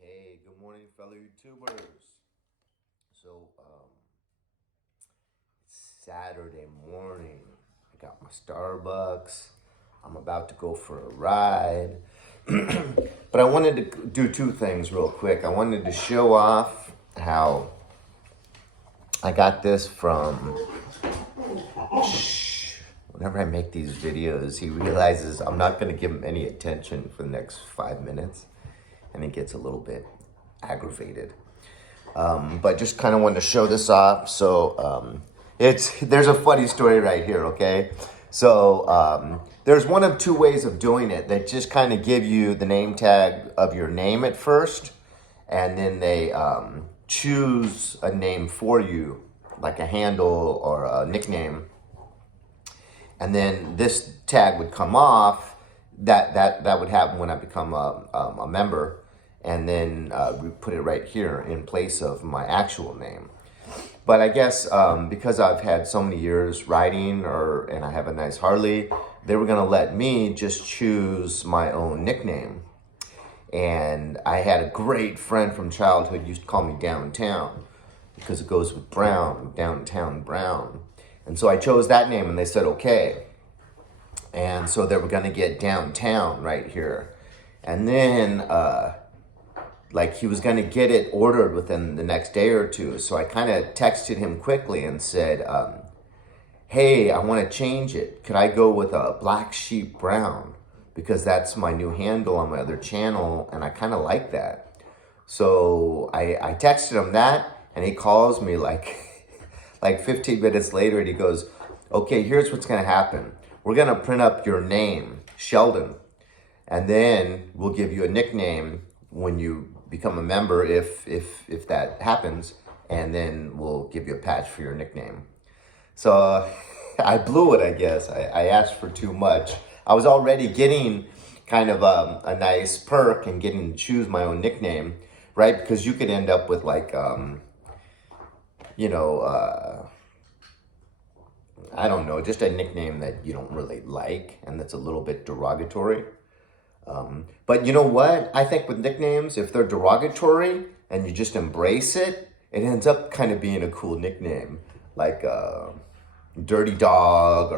Hey, good morning, fellow YouTubers. So, it's Saturday morning. I got my Starbucks. I'm about to go for a ride. But I wanted to do two things real quick. I wanted to show off how I got this from. Whenever I make these videos, he realizes I'm not going to give him any attention for the next 5 minutes, and he gets a little bit aggravated. But just kind of wanted to show this off. So there's a funny story right here, okay? So there's one of two ways of doing it. They just kind of give you the name tag of your name at first, and then they choose a name for you, like a handle or a nickname. And then this tag would come off. That would happen when I become a member, and then we put it right here in place of my actual name. But I guess because I've had so many years riding, and I have a nice Harley, they were gonna let me just choose my own nickname. And I had a great friend from childhood used to call me Downtown because it goes with Brown, Downtown Brown. And so I chose that name, and they said okay. And so they were gonna get Downtown right here. And then like he was gonna get it ordered within the next day or two. So I kind of texted him quickly and said, hey, I wanna change it. Could I go with a Black Sheep Brown? Because that's my new handle on my other channel, and I kind of like that. So I texted him that, and he calls me like 15 minutes later, and he goes, okay, here's what's gonna happen. We're gonna print up your name, Sheldon, and then we'll give you a nickname when you become a member, if that happens, and then we'll give you a patch for your nickname. So I blew it, I guess. I asked for too much. I was already getting kind of a nice perk and getting to choose my own nickname, right? Because you could end up with like, I don't know, just a nickname that you don't really like and that's a little bit derogatory. But you know what? I think with nicknames, if they're derogatory and you just embrace it, it ends up kind of being a cool nickname, like Dirty Dog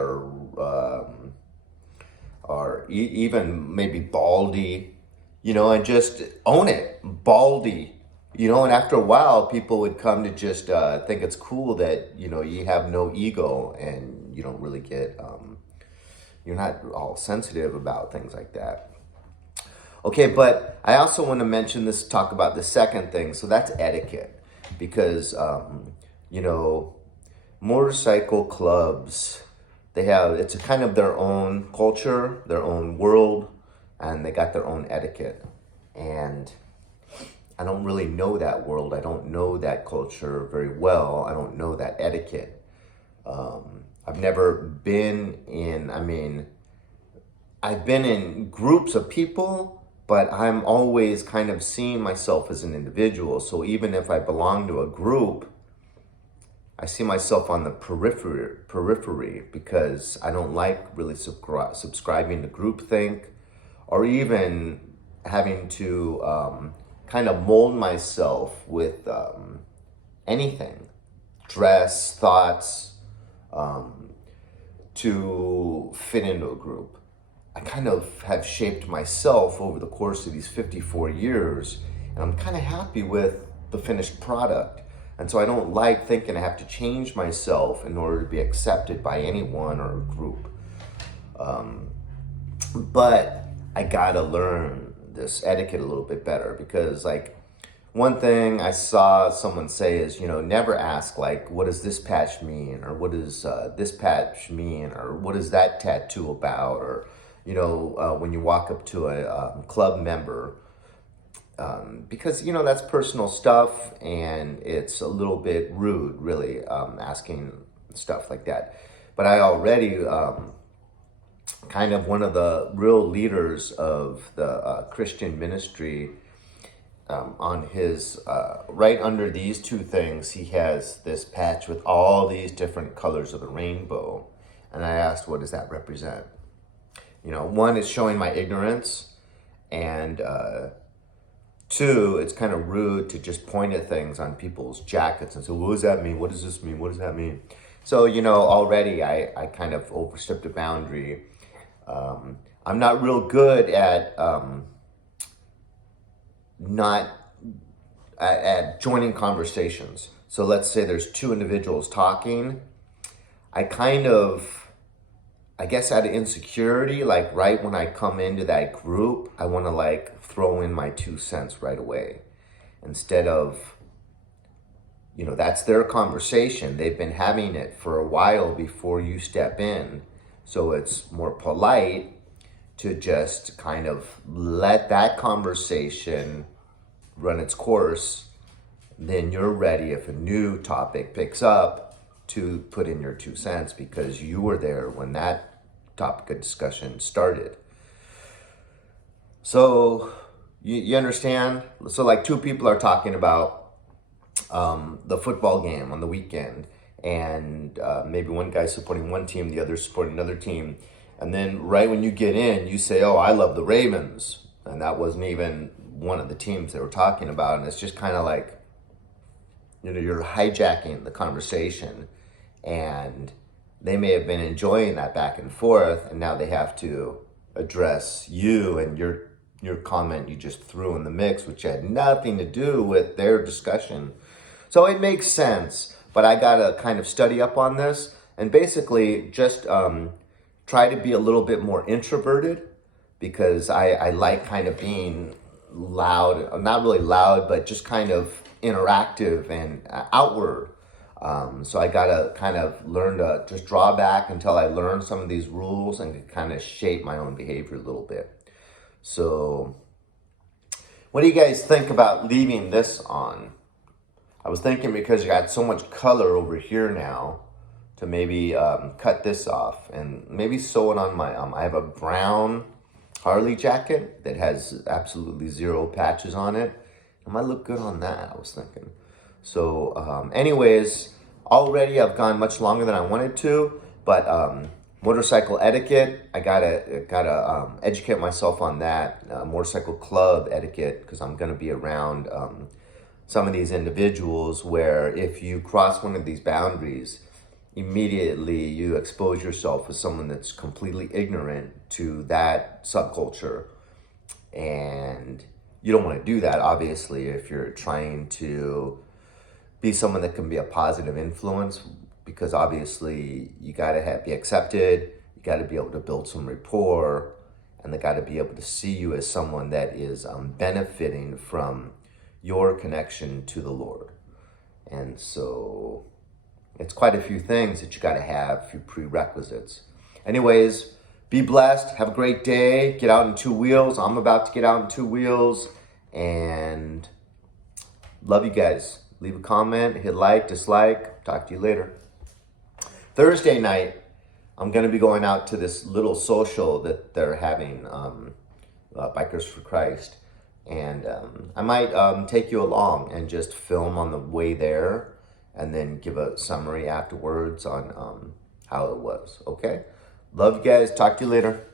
or even maybe Baldy, and just own it, Baldy. And after a while, people would come to just think it's cool that, you have no ego and you don't really you're not all sensitive about things like that. Okay, but I also want to mention this, talk about the second thing. So that's etiquette, because, motorcycle clubs, it's a kind of their own culture, their own world, and they got their own etiquette. And I don't really know that world. I don't know that culture very well. I don't know that etiquette. I've never been I've been in groups of people, but I'm always kind of seeing myself as an individual. So even if I belong to a group, I see myself on the periphery because I don't like really subscribing to groupthink, or even having to kind of mold myself with anything, dress, thoughts, to fit into a group. I kind of have shaped myself over the course of these 54 years, and I'm kind of happy with the finished product. And so I don't like thinking I have to change myself in order to be accepted by anyone or a group. But I gotta learn this etiquette a little bit better, because like one thing I saw someone say is, never ask like, what does this patch mean? Or what does this patch mean? Or what is that tattoo about? Or, when you walk up to a club member, because, that's personal stuff, and it's a little bit rude, really, asking stuff like that. But I already, kind of one of the real leaders of the Christian ministry, on his, right under these two things, he has this patch with all these different colors of the rainbow. And I asked, what does that represent? One is showing my ignorance, and Two, it's kind of rude to just point at things on people's jackets and say, what does that mean? What does this mean? What does that mean? So, already I kind of overstepped a boundary. I'm not real good at not at joining conversations. So let's say there's two individuals talking. I guess out of insecurity, like right when I come into that group, I want to like throw in my 2 cents right away. Instead of, that's their conversation. They've been having it for a while before you step in. So it's more polite to just kind of let that conversation run its course. Then you're ready if a new topic picks up to put in your 2 cents because you were there when that topic of discussion started. So you understand? So like two people are talking about the football game on the weekend, and maybe one guy's supporting one team, the other's supporting another team. And then right when you get in, you say, oh, I love the Ravens. And that wasn't even one of the teams they were talking about. And it's just kind of like, you're hijacking the conversation, and they may have been enjoying that back and forth, and now they have to address you and your comment you just threw in the mix, which had nothing to do with their discussion. So it makes sense, but I gotta kind of study up on this and basically just try to be a little bit more introverted, because I like kind of being loud, not really loud, but just kind of interactive and outward. So I gotta kind of learn to just draw back until I learn some of these rules and kind of shape my own behavior a little bit. So what do you guys think about leaving this on? I was thinking, because you got so much color over here now, to maybe cut this off and maybe sew it on my, I have a brown Harley jacket that has absolutely zero patches on it. It might look good on that, I was thinking. So anyways, already I've gone much longer than I wanted to, but motorcycle etiquette, I gotta educate myself on that. Motorcycle club etiquette, because I'm gonna be around some of these individuals where if you cross one of these boundaries, immediately you expose yourself as someone that's completely ignorant to that subculture. And you don't want to do that, obviously, if you're trying to be someone that can be a positive influence, because obviously you got to be accepted, you got to be able to build some rapport, and they got to be able to see you as someone that is benefiting from your connection to the Lord. And so it's quite a few things that you got to have, a few prerequisites. Anyways, be blessed. Have a great day. Get out in 2 wheels. I'm about to get out in 2 wheels. And love you guys. Leave a comment, hit like, dislike. Talk to you later. Thursday night, I'm going to be going out to this little social that they're having, Bikers for Christ. And I might take you along and just film on the way there, and then give a summary afterwards on how it was. Okay? Love you guys. Talk to you later.